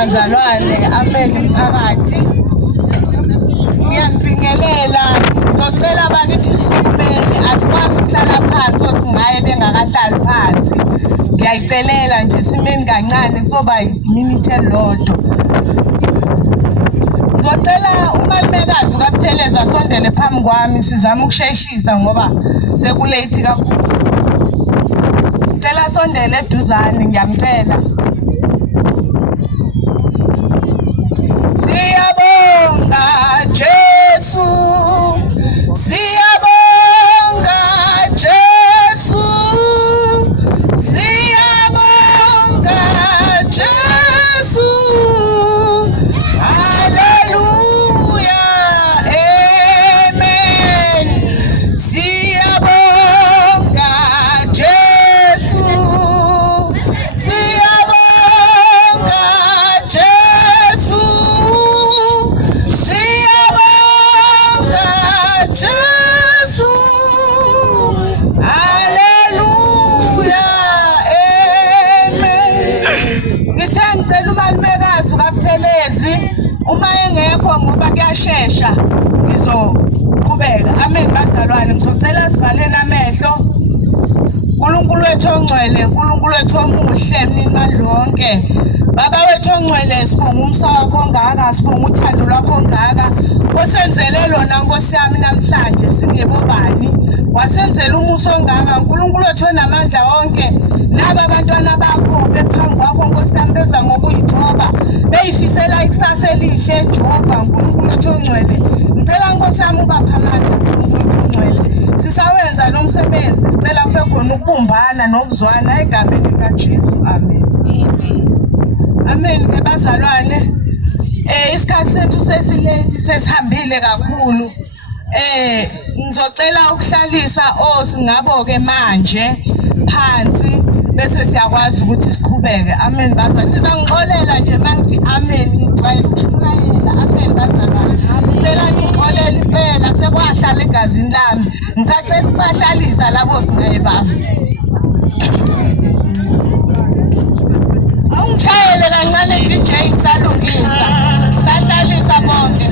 bazalwane ameli mphakathi. Ngiyanibingelela, ngizocela bakithi sumele asikwazi ukuhlala phansi osingaye bengakahlali phansi. Ngiyayicelela nje simeni kancane kuzoba iminute elodwa. Ngizocela umalumekazi kaButhelezi asondele phambi kwami sizama ukusheshisa ngoba sekulate kakhulu. Ngicela asondele eduzane ngiyamcela. Siyabonga Jesu, siyabonga Jesu, siyabonga Jesu, haleluya, amen. Siyabonga Jesu, siyabonga Jesu, siyabonga Jesu, haleluya, amen. Ngithe ngicela umalumekazi kaButhelezi uma engekho ngoba kuyashesha ngizoqhubeka. Amen bazalwane, ngizocela sivaleni amehlo. uNkulunkulu wethu ongcwele, uNkulunkulu wethu omuhle, mnini mandla wonke, Baba wethu ongcwele, sibonga umsa wakho ongaka, sibonga uthando lwakho ongaka osenzele lona Nkosi yami namhlanje singebobani. Wasenzela umuso ongaka uNkulunkulu wethu onamandla wonke, naba abantwana bakho bephambi kwakho Nkosi yami beza ngokuyithoba beyifisela ikusasa elihle Jehova uNkulunkulu wethu ongcwele. Ngicela Nkosi yami ubapha amandla uNkulunkulu wethu ongcwele. Sisawenza lo msebenzi sicela kube khona ukubumbana nokuzwana egameni likaJesu. Amen. Amen bazalwane. Isikhathi sethu sesilate sesihambile kakhulu. Ngizocela ukuhlalisa osingabo ke manje phansi bese siyakwazi ukuthi siqhubeke. Amen bazalwane. Ngizangixolela nje mangithi amen ngicela ukushayela. Amen bazalwane. Ngicela ngixolele impela sekwahlala egazini lami. Ngisacela ukubahlalisa labo singaye bami. Awungishayele kancane DJ ngisalungisa. Sahlalisa bonke.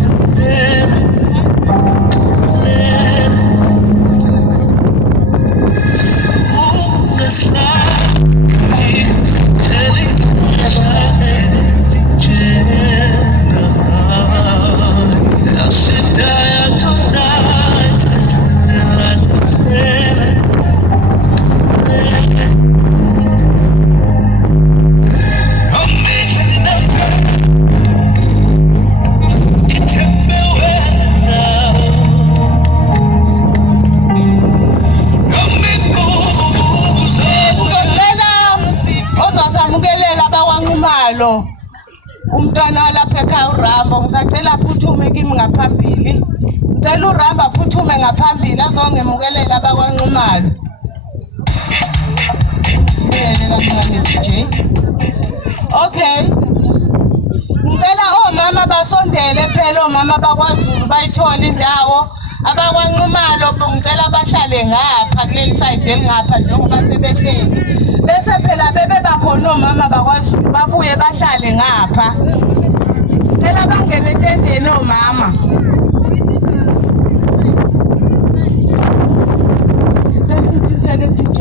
Umntwana lapha ekhaya uRambo ngisacela aphuthume kimi ngaphambili. Ngicela uRambo aphuthume ngaphambili azongemukelela abakwaNxumalo. Sibuyele kancane DJ. Okay. Ngicela omama basondele phela omama bakwaZulu bayithola indawo. AbakwaNxumalo ngicela bahlale ngapha kule side elingapha njengoba sebehleli. Bese phela bebe bakhona omama bakwaZulu babuye bahlale ngapha. Phela bangene etendeni omama. DJ.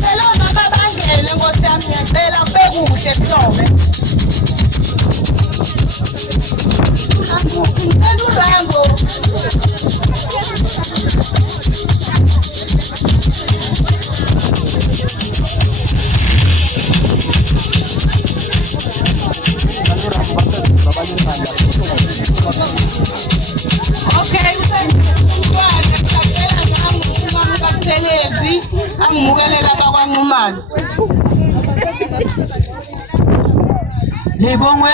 Phela omama bangene Nkosi yami ngiyacela kube kuhle kuhlobe. Ngicela uRambo. Angimukelela abakwaNxumalo. Libongwe